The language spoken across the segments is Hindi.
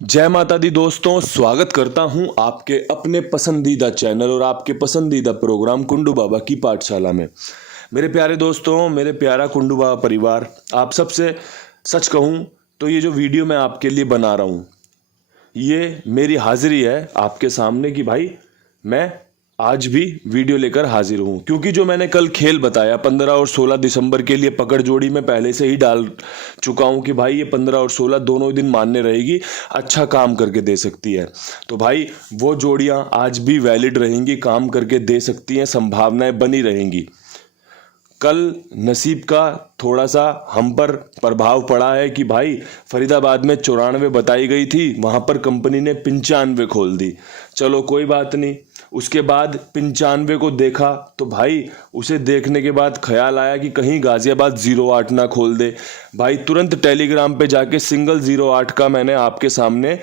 जय माता दी दोस्तों, स्वागत करता हूं आपके अपने पसंदीदा चैनल और आपके पसंदीदा प्रोग्राम कुंडू बाबा की पाठशाला में। मेरे प्यारे दोस्तों, मेरे प्यारा कुंडू बाबा परिवार, आप सबसे सच कहूं तो ये जो वीडियो मैं आपके लिए बना रहा हूं, ये मेरी हाजिरी है आपके सामने कि भाई मैं आज भी वीडियो लेकर हाजिर हूं। क्योंकि जो मैंने कल खेल बताया 15 और 16 दिसंबर के लिए पकड़ जोड़ी में पहले से ही डाल चुका हूं कि भाई ये 15 और 16 दोनों दिन मान्य रहेगी, अच्छा काम करके दे सकती है। तो भाई वो जोड़ियां आज भी वैलिड रहेंगी, काम करके दे सकती हैं, संभावनाएं बनी रहेंगी। कल नसीब का थोड़ा सा हम पर प्रभाव पड़ा है कि भाई फरीदाबाद में 94 बताई गई थी, वहां पर कंपनी ने 95 खोल दी। चलो कोई बात नहीं, उसके बाद 95 को देखा तो भाई उसे देखने के बाद ख्याल आया कि कहीं गाजियाबाद 08 ना खोल दे। भाई तुरंत टेलीग्राम पे जाके सिंगल 08 का मैंने आपके सामने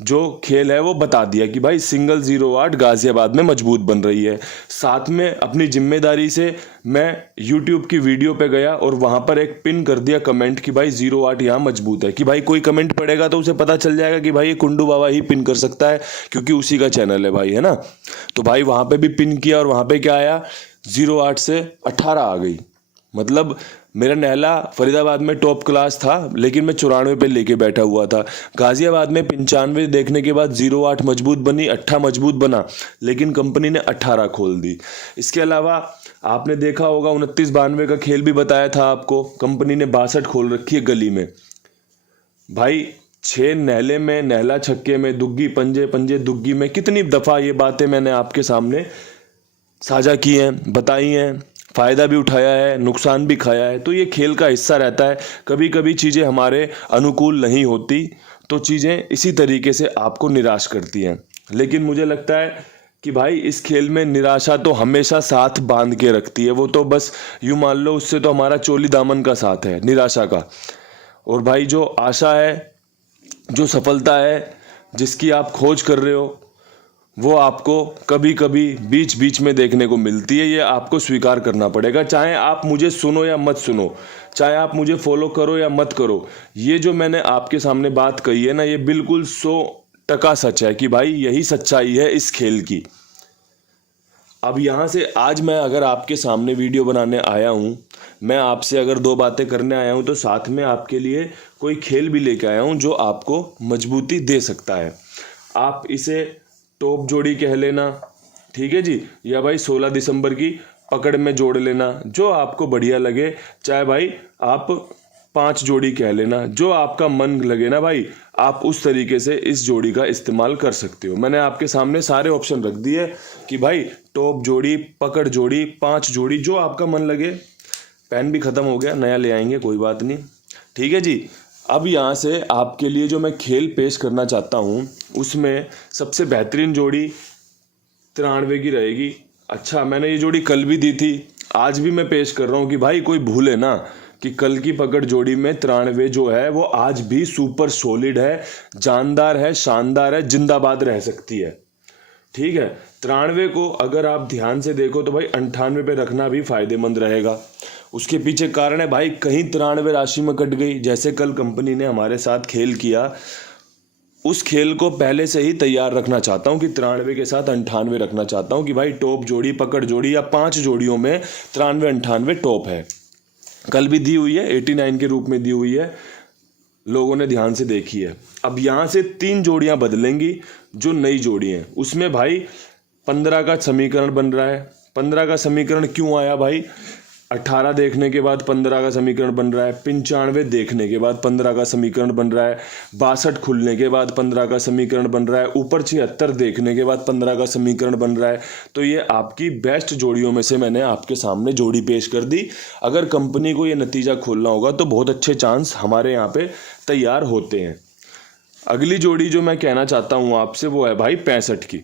जो खेल है वो बता दिया कि भाई सिंगल 08 गाजियाबाद में मजबूत बन रही है। साथ में अपनी जिम्मेदारी से मैं YouTube की वीडियो पे गया और वहां पर एक पिन कर दिया कमेंट कि भाई 08 यहाँ मजबूत है, कि भाई कोई कमेंट पड़ेगा तो उसे पता चल जाएगा कि भाई ये कुंडू बाबा ही पिन कर सकता है, क्योंकि उसी का चैनल है भाई, है ना। तो भाई वहां पे भी पिन किया और वहां पे क्या आया, 08 से 18 आ गई। मतलब मेरा नहला फरीदाबाद में टॉप क्लास था, लेकिन मैं 94 पे लेके बैठा हुआ था। गाजियाबाद में 95 देखने के बाद 08 मजबूत बनी, 8 मजबूत बना, लेकिन कंपनी ने 18 खोल दी। इसके अलावा आपने देखा होगा 29-92 का खेल भी बताया था आपको, कंपनी ने 62 खोल रखी है गली में। भाई 6 नहले में, नहला छक्के में, दुग्गी पंजे, पंजे दुग्गी में, कितनी दफा ये बातें मैंने आपके सामने साझा की हैं, बताई हैं, फायदा भी उठाया है, नुकसान भी खाया है। तो ये खेल का हिस्सा रहता है। कभी कभी चीज़ें हमारे अनुकूल नहीं होती तो चीज़ें इसी तरीके से आपको निराश करती हैं। लेकिन मुझे लगता है कि भाई इस खेल में निराशा तो हमेशा साथ बांध के रखती है। वो तो बस यूं मान लो, उससे तो हमारा चोली दामन का साथ है निराशा का। और भाई जो आशा है, जो सफलता है, जिसकी आप खोज कर रहे हो, वो आपको कभी कभी बीच बीच में देखने को मिलती है। ये आपको स्वीकार करना पड़ेगा, चाहे आप मुझे सुनो या मत सुनो, चाहे आप मुझे फॉलो करो या मत करो। ये जो मैंने आपके सामने बात कही है ना, ये बिल्कुल 100% सच है कि भाई यही सच्चाई है इस खेल की। अब यहाँ से आज मैं अगर आपके सामने वीडियो बनाने आया हूँ, मैं आपसे अगर 2 बातें करने आया हूँ, तो साथ में आपके लिए कोई खेल भी लेके आया हूँ जो आपको मजबूती दे सकता है। आप इसे टॉप जोड़ी कह लेना, ठीक है जी, या भाई 16 दिसंबर की पकड़ में जोड़ लेना, जो आपको बढ़िया लगे। चाहे भाई आप 5 जोड़ी कह लेना, जो आपका मन लगे ना भाई, आप उस तरीके से इस जोड़ी का इस्तेमाल कर सकते हो। मैंने आपके सामने सारे ऑप्शन रख दिए कि भाई टॉप जोड़ी, पकड़ जोड़ी, 5 जोड़ी, जो आपका मन लगे। पेन भी ख़त्म हो गया, नया ले आएंगे, कोई बात नहीं, ठीक है जी। अब यहाँ से आपके लिए जो मैं खेल पेश करना चाहता हूँ, उसमें सबसे बेहतरीन जोड़ी 93 की रहेगी। अच्छा, मैंने ये जोड़ी कल भी दी थी, आज भी मैं पेश कर रहा हूँ कि भाई कोई भूले ना कि कल की पकड़ जोड़ी में 93 जो है वो आज भी सुपर सॉलिड है, जानदार है, शानदार है, जिंदाबाद रह सकती है। ठीक है, 93 को अगर आप ध्यान से देखो तो भाई 98 पे रखना भी फायदेमंद रहेगा। उसके पीछे कारण है भाई, कहीं 93 राशि में कट गई, जैसे कल कंपनी ने हमारे साथ खेल किया, उस खेल को पहले से ही तैयार रखना चाहता हूं कि 93 के साथ 98 रखना चाहता हूं कि भाई टॉप जोड़ी, पकड़ जोड़ी या 5 जोड़ियों में 93 98 टॉप है। कल भी दी हुई है, 89 के रूप में दी हुई है, लोगों ने ध्यान से देखी है। अब यहां से 3 जोड़ियां बदलेंगी जो नई जोड़ी हैं। उसमें भाई 15 का समीकरण बन रहा है। 15 का समीकरण क्यों आया भाई? 18 देखने के बाद 15 का समीकरण बन रहा है, 95 देखने के बाद 15 का समीकरण बन रहा है, 62 खुलने के बाद 15 का समीकरण बन रहा है, ऊपर 76 देखने के बाद 15 का समीकरण बन रहा है। तो ये आपकी बेस्ट जोड़ियों में से मैंने आपके सामने जोड़ी पेश कर दी। अगर कंपनी को ये नतीजा खोलना होगा तो बहुत अच्छे चांस हमारे यहाँ पे तैयार होते हैं। अगली जोड़ी जो मैं कहना चाहता हूँ आपसे, वो है भाई 65 की।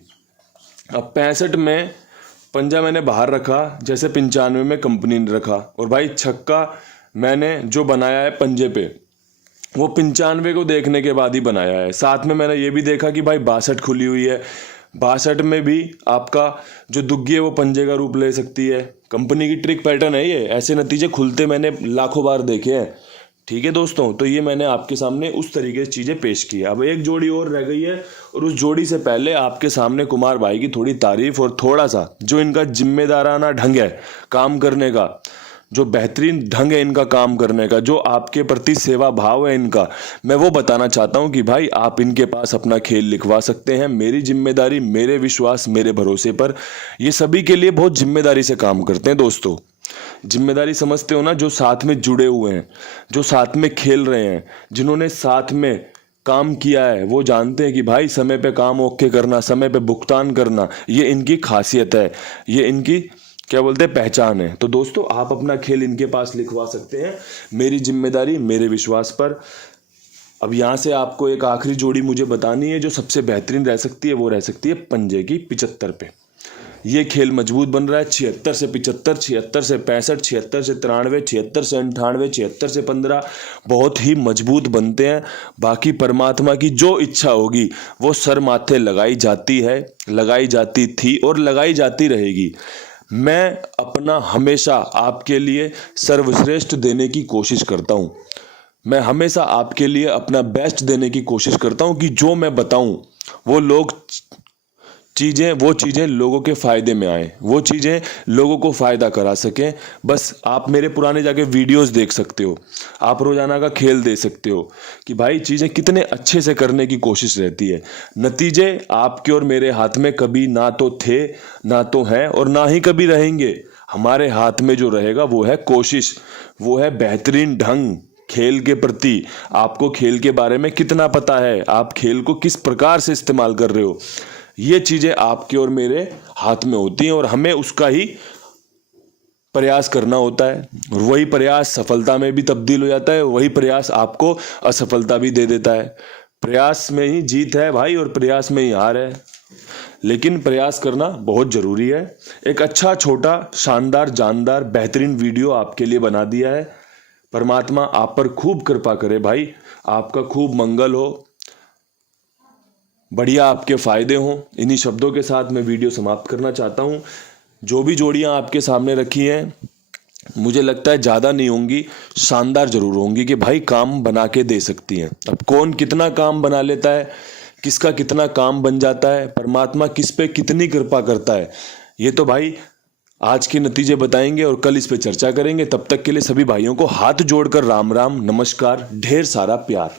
अब 65 में पंजा मैंने बाहर रखा, जैसे 95 में कंपनी ने रखा, और भाई छक्का मैंने जो बनाया है पंजे पे, वो 95 को देखने के बाद ही बनाया है। साथ में मैंने ये भी देखा कि भाई 62 खुली हुई है, 62 में भी आपका जो दुग्गी है वो पंजे का रूप ले सकती है। कंपनी की ट्रिक पैटर्न है ये, ऐसे नतीजे खुलते मैंने लाखों बार देखे हैं। ठीक है दोस्तों, तो ये मैंने आपके सामने उस तरीके से चीज़ें पेश की है। अब एक जोड़ी और रह गई है, और उस जोड़ी से पहले आपके सामने कुमार भाई की थोड़ी तारीफ और थोड़ा सा जो इनका जिम्मेदाराना ढंग है काम करने का, जो बेहतरीन ढंग है इनका काम करने का, जो आपके प्रति सेवा भाव है इनका, मैं वो बताना चाहता हूं कि भाई आप इनके पास अपना खेल लिखवा सकते हैं। मेरी जिम्मेदारी, मेरे विश्वास, मेरे भरोसे पर ये सभी के लिए बहुत जिम्मेदारी से काम करते हैं दोस्तों। जिम्मेदारी समझते हो ना, जो साथ में जुड़े हुए हैं, जो साथ में खेल रहे हैं, जिन्होंने साथ में काम किया है, वो जानते हैं कि भाई समय पे काम ओके करना, समय पे भुगतान करना, ये इनकी खासियत है, ये इनकी क्या बोलते हैं पहचान है। तो दोस्तों आप अपना खेल इनके पास लिखवा सकते हैं, मेरी जिम्मेदारी, मेरे विश्वास पर। अब यहाँ से आपको एक आखिरी जोड़ी मुझे बतानी है जो सबसे बेहतरीन रह सकती है, वो रह सकती है पंजे की 75 पे। ये खेल मजबूत बन रहा है 76 से 75, 76 से 65, 76 से 93, 76 से 98, 76 से 15, बहुत ही मजबूत बनते हैं। बाकी परमात्मा की जो इच्छा होगी वो सर माथे लगाई जाती है, लगाई जाती थी और लगाई जाती रहेगी। मैं अपना हमेशा आपके लिए सर्वश्रेष्ठ देने की कोशिश करता हूँ। मैं हमेशा आपके लिए अपना बेस्ट देने की कोशिश करता हूँ कि जो मैं बताऊँ वो चीज़ें लोगों के फ़ायदे में आए, वो चीज़ें लोगों को फ़ायदा करा सकें। बस आप मेरे पुराने जाके वीडियोस देख सकते हो, आप रोज़ाना का खेल दे सकते हो कि भाई चीज़ें कितने अच्छे से करने की कोशिश रहती है। नतीजे आपके और मेरे हाथ में कभी ना तो थे, ना तो हैं और ना ही कभी रहेंगे। हमारे हाथ में जो रहेगा वो है कोशिश, वो है बेहतरीन ढंग खेल के प्रति। आपको खेल के बारे में कितना पता है, आप खेल को किस प्रकार से इस्तेमाल कर रहे हो, ये चीजें आपके और मेरे हाथ में होती हैं और हमें उसका ही प्रयास करना होता है। और वही प्रयास सफलता में भी तब्दील हो जाता है, वही प्रयास आपको असफलता भी दे देता है। प्रयास में ही जीत है भाई और प्रयास में ही हार है, लेकिन प्रयास करना बहुत जरूरी है। एक अच्छा, छोटा, शानदार, जानदार, बेहतरीन वीडियो आपके लिए बना दिया है। परमात्मा आप पर खूब कृपा करे भाई, आपका खूब मंगल हो, बढ़िया आपके फ़ायदे हों। इन्हीं शब्दों के साथ मैं वीडियो समाप्त करना चाहता हूँ। जो भी जोड़ियाँ आपके सामने रखी हैं, मुझे लगता है ज़्यादा नहीं होंगी, शानदार ज़रूर होंगी कि भाई काम बना के दे सकती हैं। अब कौन कितना काम बना लेता है, किसका कितना काम बन जाता है, परमात्मा किस पे कितनी कृपा करता है, ये तो भाई आज के नतीजे बताएंगे और कल इस पे चर्चा करेंगे। तब तक के लिए सभी भाइयों को हाथ जोड़कर राम राम, नमस्कार, ढेर सारा प्यार।